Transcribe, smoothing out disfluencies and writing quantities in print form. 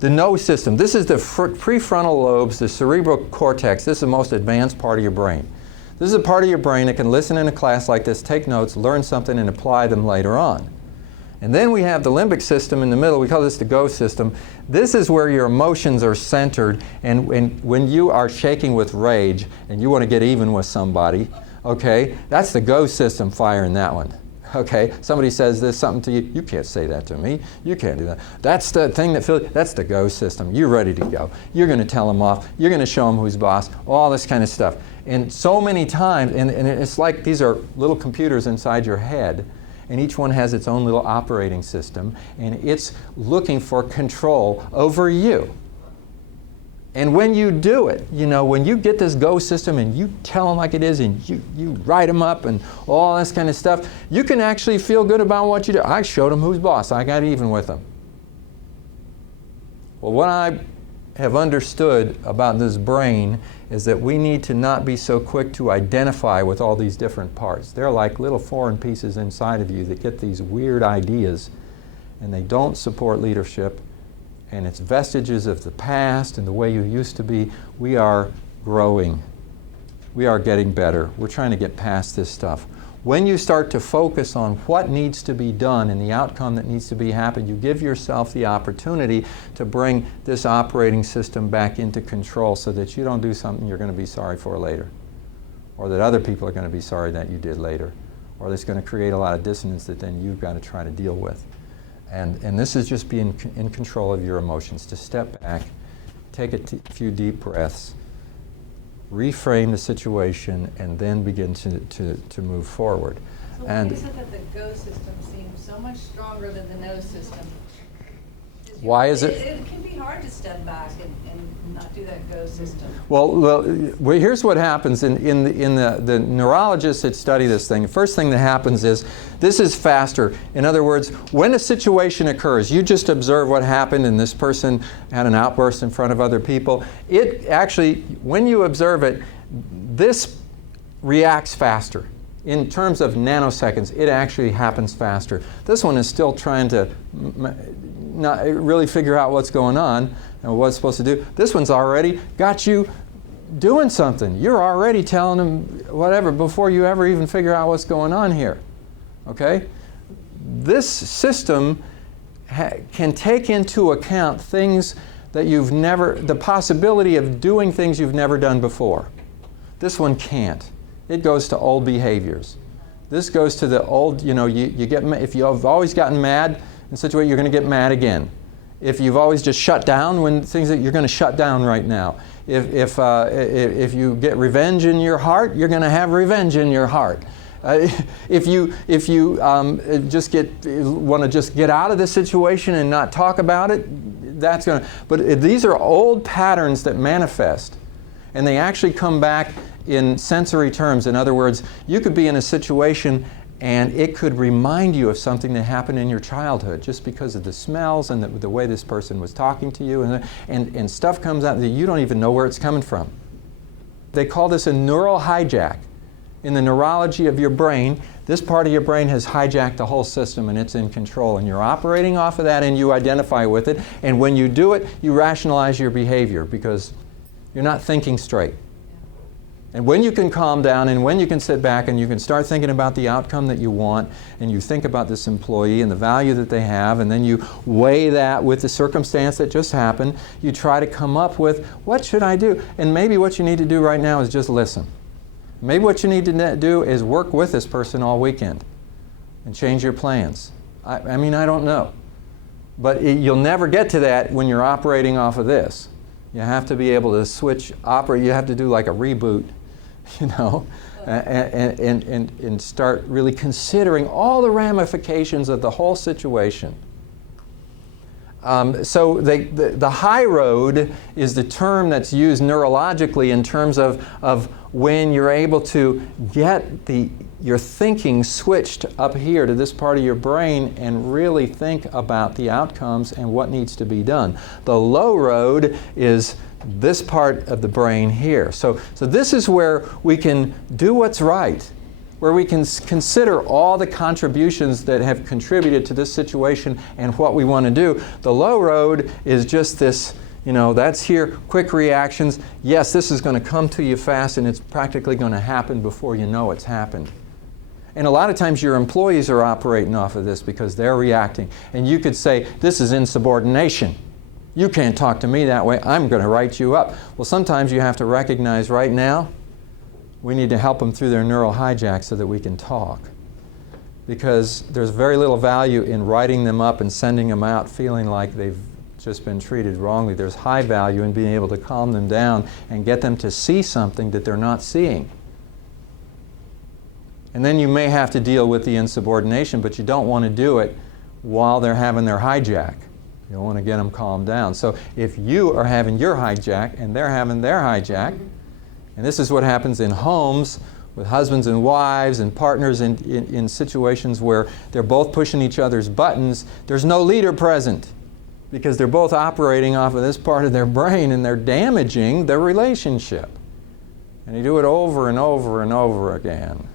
The know system. This is the prefrontal lobes, the cerebral cortex. This is the most advanced part of your brain. This is a part of your brain that can listen in a class like this, take notes, learn something, and apply them later on. And then we have the limbic system in the middle. We call this the go system. This is where your emotions are centered, and when you are shaking with rage and you want to get even with somebody, okay, that's the go system firing that one. Okay, somebody says this something to you, you can't say that to me, you can't do that. That's the thing that feels, that's the go system. You're ready to go. You're going to tell them off. You're going to show them who's boss, all this kind of stuff. And so many times, and it's like these are little computers inside your head, and each one has its own little operating system, and it's looking for control over you. And when you do it, you know, when you get this go system and you tell them like it is and you write them up and all this kind of stuff, you can actually feel good about what you do. I showed them who's boss. I got even with them. Well, what I have understood about this brain is that we need to not be so quick to identify with all these different parts. They're like little foreign pieces inside of you that get these weird ideas, and they don't support leadership. And it's vestiges of the past and the way you used to be. We are growing. We are getting better. We're trying to get past this stuff. When you start to focus on what needs to be done and the outcome that needs to be happened, you give yourself the opportunity to bring this operating system back into control so that you don't do something you're going to be sorry for later, or that other people are going to be sorry that you did later, or that's going to create a lot of dissonance that then you've got to try to deal with. And this is just being in control of your emotions, to step back, take a few deep breaths, reframe the situation, and then begin to move forward. So why is it that the go system seems so much stronger than the no system? Why is it? It can be hard to step back and not do that go system. Well, here's what happens in the neurologists that study this thing. The first thing that happens is this is faster. In other words, when a situation occurs, you just observe what happened and this person had an outburst in front of other people. It actually, when you observe it, this reacts faster. In terms of nanoseconds, it actually happens faster. This one is still trying to not really figure out what's going on and what it's supposed to do. This one's already got you doing something. You're already telling them whatever before you ever even figure out what's going on here. Okay? This system can take into account things that you've never, the possibility of doing things you've never done before. This one can't. It goes to old behaviors. This goes to the old, you know, you get, if you've always gotten mad in such a way, you're going to get mad again. If you've always just shut down when things that you're going to shut down right now. If you get revenge in your heart, you're going to have revenge in your heart. If you just want to just get out of the situation and not talk about it, that's going to. But these are old patterns that manifest, and they actually come back in sensory terms. In other words, you could be in a situation and it could remind you of something that happened in your childhood just because of the smells and the way this person was talking to you, and stuff comes out that you don't even know where it's coming from. They call this a neural hijack. In the neurology of your brain, this part of your brain has hijacked the whole system and it's in control, and you're operating off of that and you identify with it, and when you do it, you rationalize your behavior because you're not thinking straight. And when you can calm down and when you can sit back and you can start thinking about the outcome that you want, and you think about this employee and the value that they have, and then you weigh that with the circumstance that just happened, you try to come up with, what should I do? And maybe what you need to do right now is just listen. Maybe what you need to do is work with this person all weekend and change your plans. I mean, I don't know. But you'll never get to that when you're operating off of this. You have to be able to switch, you have to do like a reboot, you know, and start really considering all the ramifications of the whole situation. So the high road is the term that's used neurologically in terms of when you're able to get your thinking switched up here to this part of your brain and really think about the outcomes and what needs to be done. The low road is this part of the brain here. So this is where we can do what's right. where we can consider all the contributions that have contributed to this situation and what we want to do. The low road is just this, that's here, quick reactions. Yes, this is going to come to you fast, and it's practically going to happen before you know it's happened. And a lot of times your employees are operating off of this because they're reacting. And you could say, this is insubordination. You can't talk to me that way. I'm going to write you up. Well, sometimes you have to recognize right now, we need to help them through their neural hijack so that we can talk. Because there's very little value in writing them up and sending them out feeling like they've just been treated wrongly. There's high value in being able to calm them down and get them to see something that they're not seeing. And then you may have to deal with the insubordination, but you don't want to do it while they're having their hijack. You don't want to get them calmed down. So if you are having your hijack and they're having their hijack, and this is what happens in homes with husbands and wives and partners in situations where they're both pushing each other's buttons, there's no leader present because they're both operating off of this part of their brain and they're damaging their relationship. And you do it over and over and over again.